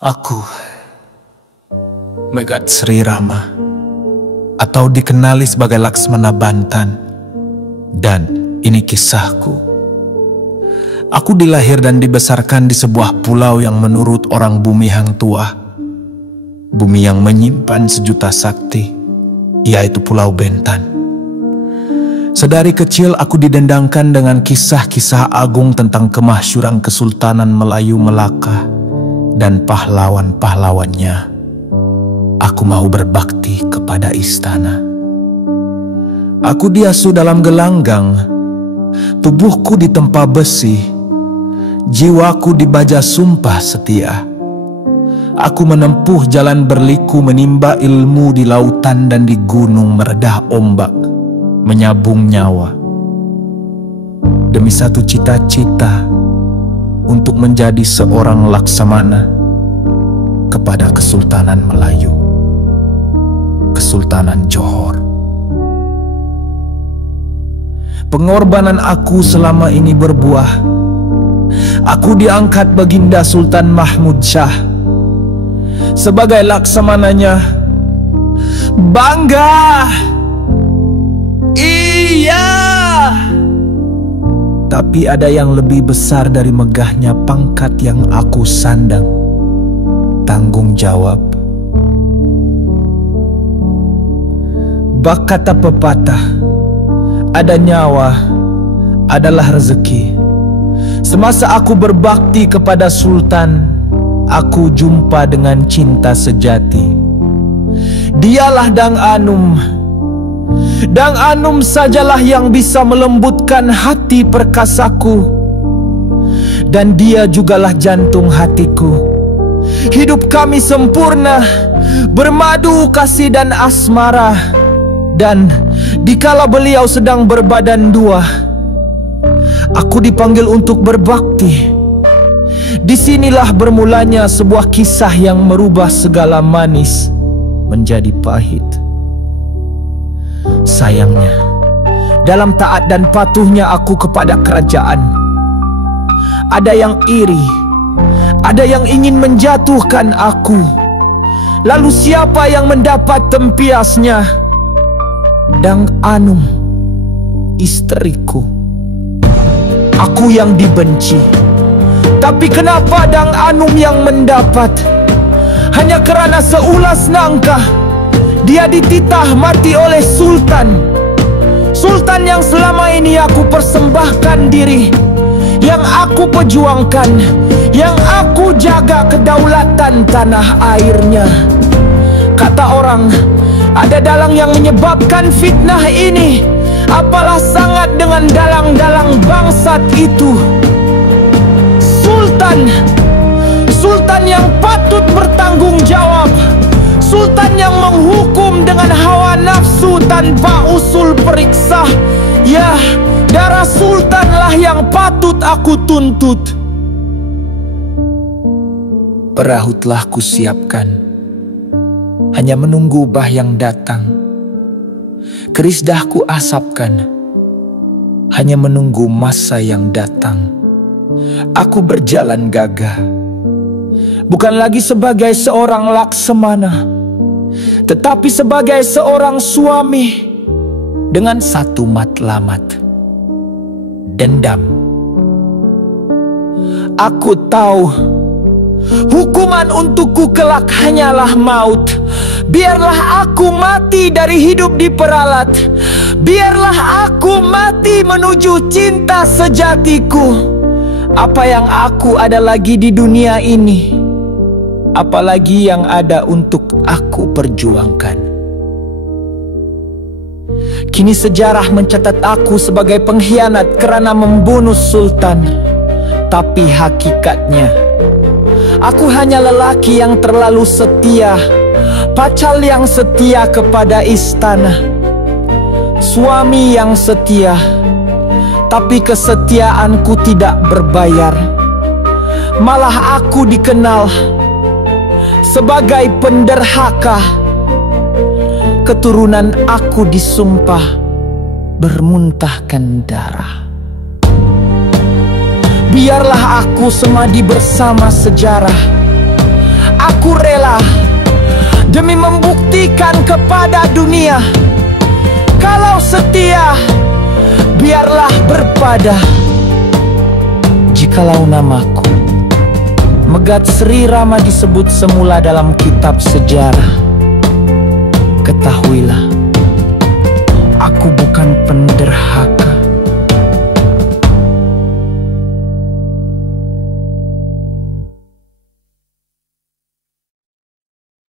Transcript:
Aku, Megat Sri Rama, atau dikenali sebagai Laksmana Bantan, dan ini kisahku. Aku dilahir dan dibesarkan di sebuah pulau yang menurut orang bumi hang tua, bumi yang menyimpan sejuta sakti, yaitu Pulau Bentan. Sedari kecil aku didendangkan dengan kisah-kisah agung tentang kemasyhuran Kesultanan Melayu Melaka dan pahlawan-pahlawannya. Aku mau berbakti kepada istana. Aku diasuh dalam gelanggang, tubuhku ditempa besi, jiwaku dibaja sumpah setia. Aku menempuh jalan berliku menimba ilmu di lautan dan di gunung meredah ombak, menyabung nyawa. Demi satu cita-cita, untuk menjadi seorang laksamana kepada Kesultanan Melayu, Kesultanan Johor. Pengorbanan aku selama ini berbuah. Aku diangkat Baginda Sultan Mahmud Shah sebagai laksamananya. Bangga! Iya! Tapi ada yang lebih besar dari megahnya pangkat yang aku sandang. Tanggung jawab. Bak kata pepatah, ada nyawa adalah rezeki. Semasa aku berbakti kepada Sultan, aku jumpa dengan cinta sejati. Dialah Dang Anum. Dang Anum sajalah yang bisa melembutkan hati perkasaku, dan dia jugalah jantung hatiku. Hidup kami sempurna, bermadu kasih dan asmara. Dan dikala beliau sedang berbadan dua, aku dipanggil untuk berbakti. Disinilah bermulanya sebuah kisah yang merubah segala manis menjadi pahit. Sayangnya, dalam taat dan patuhnya aku kepada kerajaan, ada yang iri, ada yang ingin menjatuhkan aku. Lalu siapa yang mendapat tempiasnya? Dang Anum, istriku. Aku yang dibenci, tapi kenapa Dang Anum yang mendapat? Hanya kerana seulas nangka dia dititah mati oleh Sultan. Sultan yang selama ini aku persembahkan diri, yang aku perjuangkan, yang aku jaga kedaulatan tanah airnya. Kata orang, ada dalang yang menyebabkan fitnah ini. Apalah sangat dengan dalang-dalang bangsat itu. Sultan yang patut bertanggung jawab, Sultan yang menghukum dengan hawa nafsu tanpa usul periksa. Ya, darah Sultanlah yang patut aku tuntut. Perahu telah kusiapkan, hanya menunggu bah yang datang. Keris dah ku asapkan, hanya menunggu masa yang datang. Aku berjalan gagah, bukan lagi sebagai seorang laksamana, tetapi sebagai seorang suami dengan satu matlamat: dendam. Aku tahu hukuman untukku kelak hanyalah maut. Biarlah aku mati dari hidup diperalat. Biarlah aku mati menuju cinta sejatiku. Apa yang aku ada lagi di dunia ini? Apalagi yang ada untuk aku perjuangkan? Kini sejarah mencatat aku sebagai pengkhianat kerana membunuh Sultan. Tapi hakikatnya, aku hanya lelaki yang terlalu setia, pacal yang setia kepada istana, suami yang setia, tapi kesetiaanku tidak berbayar. Malah aku dikenal sebagai penderhaka. Keturunan aku disumpah bermuntahkan darah. Biarlah aku semadi bersama sejarah. Aku rela demi membuktikan kepada dunia, kalau setia, biarlah berpada. Jikalau namaku Megat Sri Rama disebut semula dalam kitab sejarah, ketahuilah, aku bukan